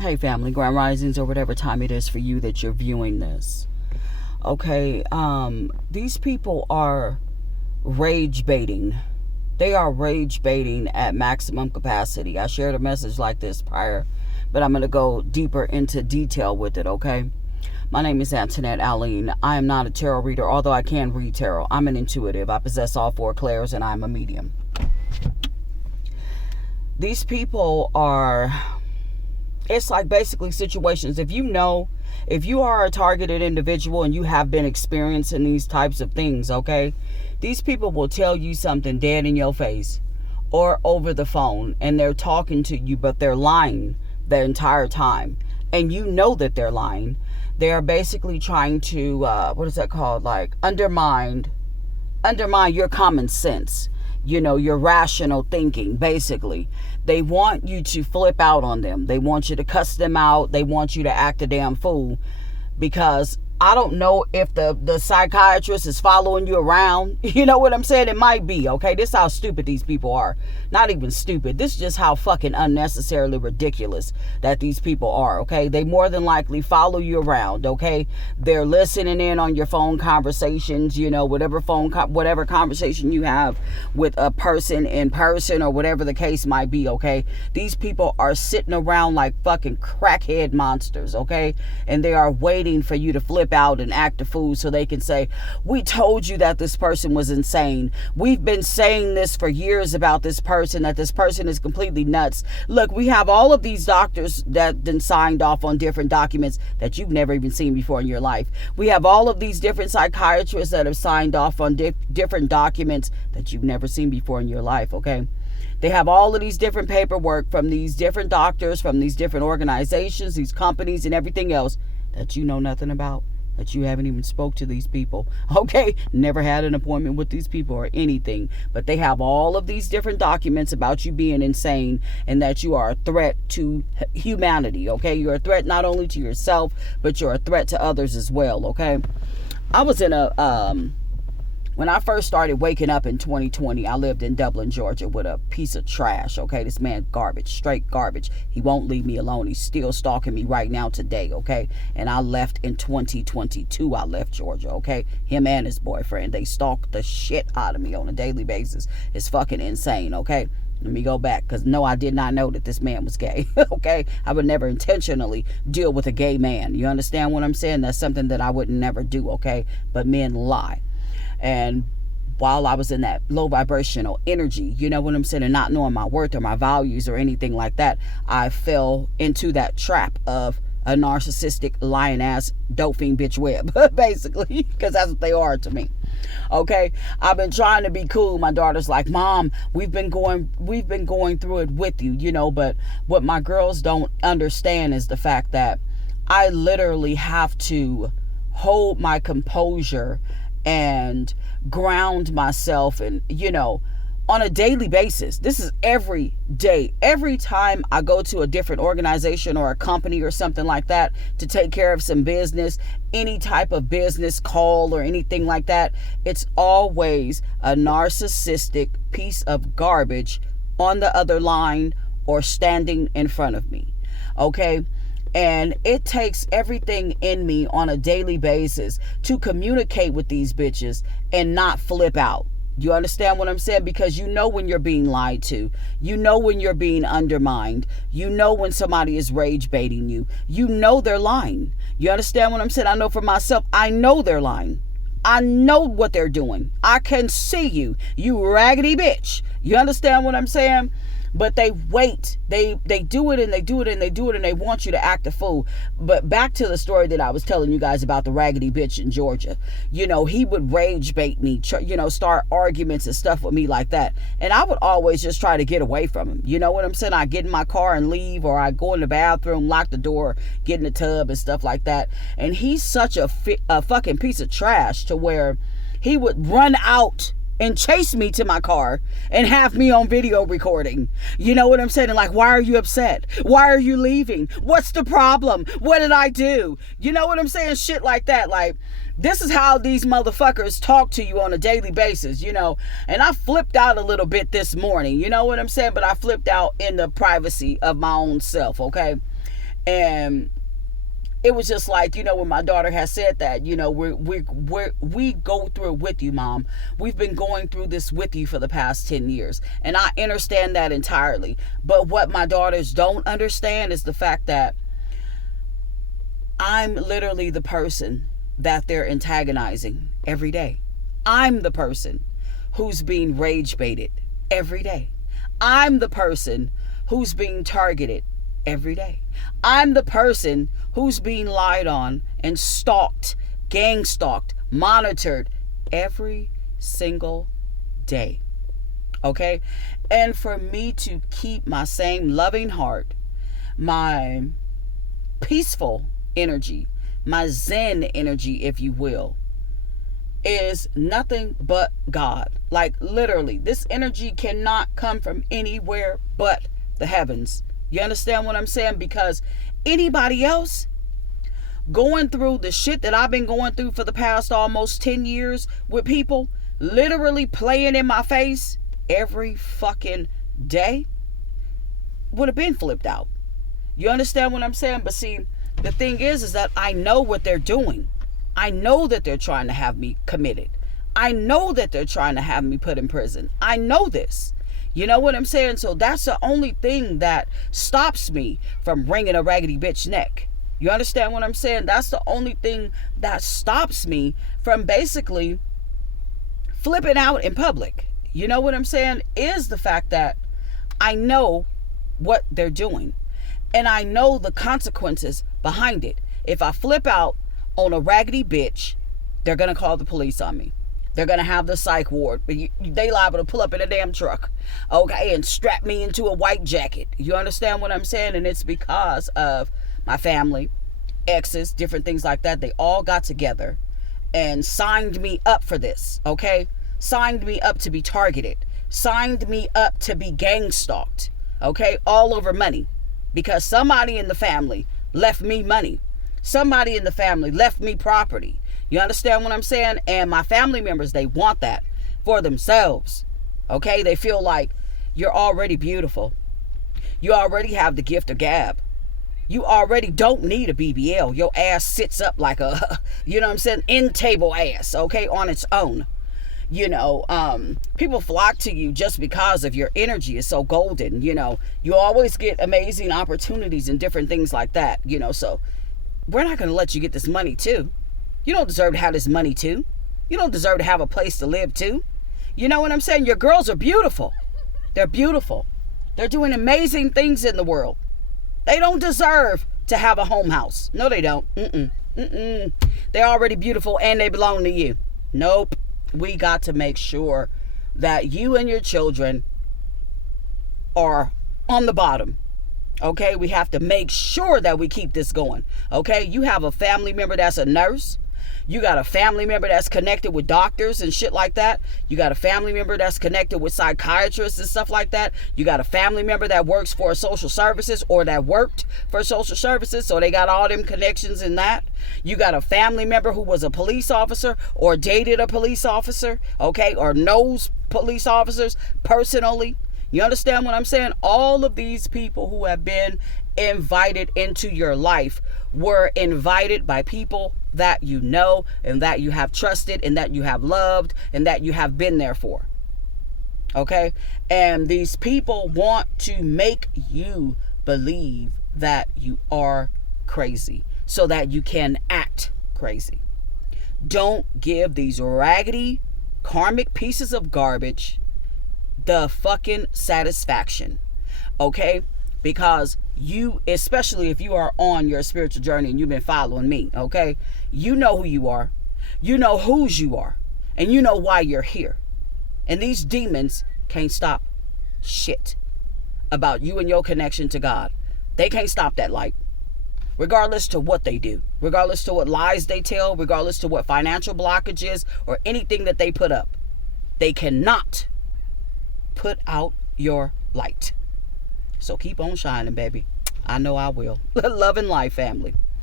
Hey family, Grand Risings, or whatever time it is for you that you're viewing this. Okay, these people are rage baiting. They are rage baiting at maximum capacity. I shared a message like this prior, but I'm going to go deeper into detail with it, okay? My name is Antoinette Aline. I am not a tarot reader, although I can read tarot. I'm an intuitive. I possess all four clairs, and I'm a medium. These people are... It's like basically situations. If you are a targeted individual and you have been experiencing these types of things, okay, these people will tell you something dead in your face or over the phone, and they're talking to you, but they're lying the entire time. And you know that they're lying. They're basically trying to, what is that called? Like undermine your common sense. Your rational thinking, basically. They want you to flip out on them. They want you to cuss them out. They want you to act a damn fool because I don't know if the psychiatrist is following you around. You know what I'm saying? It might be, okay? This is how stupid these people are. Not even stupid. This is just how fucking unnecessarily ridiculous that these people are, okay? They more than likely follow you around, okay? They're listening in on your phone conversations, whatever conversation you have with a person in person or whatever the case might be, okay? These people are sitting around like fucking crackhead monsters, okay? And they are waiting for you to flip out and act a fool so they can say, we told you that this person was insane. We've been saying this for years about this person, that this person is completely nuts. Look, we have all of these doctors that then signed off on different documents that you've never even seen before in your life. We have all of these different psychiatrists that have signed off on different documents that you've never seen before in your life, okay? They have all of these different paperwork from these different doctors, from these different organizations, these companies and everything else that you know nothing about, that you haven't even spoke to these people, okay? Never had an appointment with these people or anything, but they have all of these different documents about you being insane and that you are a threat to humanity, okay? You're a threat not only to yourself, but you're a threat to others as well, okay? I was in when I first started waking up in 2020, I lived in Dublin, Georgia with a piece of trash, okay? This man, garbage, straight garbage. He won't leave me alone. He's still stalking me right now today, okay? And I left in 2022. I left Georgia, okay? Him and his boyfriend, they stalk the shit out of me on a daily basis. It's fucking insane, okay? Let me go back, because no, I did not know that this man was gay, okay? I would never intentionally deal with a gay man. You understand what I'm saying? That's something that I would never do, okay? But men lie. And while I was in that low vibrational energy, you know what I'm saying, and not knowing my worth or my values or anything like that, I fell into that trap of a narcissistic, lying-ass, dope fiend bitch web, basically, because that's what they are to me. Okay, I've been trying to be cool. My daughter's like, Mom, we've been going through it with you, but what my girls don't understand is the fact that I literally have to hold my composure and ground myself and on a daily basis. This is every day. Every time I go to a different organization or a company or something like that to take care of some business, any type of business call or anything like that, it's always a narcissistic piece of garbage on the other line or standing in front of me, okay? And it takes everything in me on a daily basis to communicate with these bitches and not flip out. You understand what I'm saying? Because you know when you're being lied to. You know when you're being undermined. You know when somebody is rage baiting you. You know they're lying. You understand what I'm saying? I know for myself, I know they're lying. I know what they're doing. I can see you, you raggedy bitch. You understand what I'm saying? But they wait. They do it and they do it and they do it and they want you to act a fool. But back to the story that I was telling you guys about the raggedy bitch in Georgia. He would rage bait me, start arguments and stuff with me like that. And I would always just try to get away from him. You know what I'm saying? I get in my car and leave, or I go in the bathroom, lock the door, get in the tub and stuff like that. And he's such a fucking piece of trash to where he would run out and chase me to my car and have me on video recording. You know what I'm saying? Like, why are you upset? Why are you leaving? What's the problem? What did I do? You know what I'm saying? Shit like that. Like, this is how these motherfuckers talk to you on a daily basis, And I flipped out a little bit this morning. You know what I'm saying? But I flipped out in the privacy of my own self, okay? And it was just like, when my daughter has said that, we go through it with you, Mom. We've been going through this with you for the past 10 years. And I understand that entirely. But what my daughters don't understand is the fact that I'm literally the person that they're antagonizing every day. I'm the person who's being rage baited every day. I'm the person who's being targeted every day. I'm the person who's being lied on and stalked, gang stalked, monitored every single day. Okay? And for me to keep my same loving heart, my peaceful energy, my Zen energy, if you will, is nothing but God. Like literally, this energy cannot come from anywhere but the heavens. You understand what I'm saying? Because anybody else going through the shit that I've been going through for the past almost 10 years with people literally playing in my face every fucking day would have been flipped out. You understand what I'm saying? But see, the thing is that I know what they're doing. I know that they're trying to have me committed. I know that they're trying to have me put in prison. I know this. You know what I'm saying? So that's the only thing that stops me from wringing a raggedy bitch neck. You understand what I'm saying? That's the only thing that stops me from basically flipping out in public. You know what I'm saying? Is the fact that I know what they're doing. And I know the consequences behind it. If I flip out on a raggedy bitch, they're going to call the police on me. They're going to have the psych ward. They liable to pull up in a damn truck, okay, and strap me into a white jacket. You understand what I'm saying? And it's because of my family, exes, different things like that. They all got together and signed me up for this, okay? Signed me up to be targeted. Signed me up to be gang stalked, okay? All over money. Because somebody in the family left me money. Somebody in the family left me property. You understand what I'm saying? And my family members, they want that for themselves. Okay? They feel like you're already beautiful. You already have the gift of gab. You already don't need a BBL. Your ass sits up like a, you know what I'm saying, end table ass, okay, on its own. People flock to you just because of your energy is so golden. You always get amazing opportunities and different things like that. So we're not going to let you get this money too. You don't deserve to have this money too. You don't deserve to have a place to live too. You know what I'm saying? Your girls are beautiful. They're beautiful. They're doing amazing things in the world. They don't deserve to have a home house. No, they don't. They're already beautiful and they belong to you. Nope. We got to make sure that you and your children are on the bottom. Okay? We have to make sure that we keep this going. Okay? You have a family member that's a nurse. You got a family member that's connected with doctors and shit like that. You got a family member that's connected with psychiatrists and stuff like that. You got a family member that works for social services or that worked for social services. So they got all them connections in that. You got a family member who was a police officer or dated a police officer, okay, or knows police officers personally. You understand what I'm saying? All of these people who have been invited into your life were invited by people that you know and that you have trusted and that you have loved and that you have been there for. Okay? And these people want to make you believe that you are crazy so that you can act crazy. Don't give these raggedy karmic pieces of garbage the fucking satisfaction. Okay? Because you, especially if you are on your spiritual journey and you've been following me, okay? You know who you are. You know whose you are. And you know why you're here. And these demons can't stop shit about you and your connection to God. They can't stop that light. Regardless to what they do. Regardless to what lies they tell. Regardless to what financial blockages or anything that they put up. They cannot put out your light. So keep on shining, baby. I know I will. Love and life, family.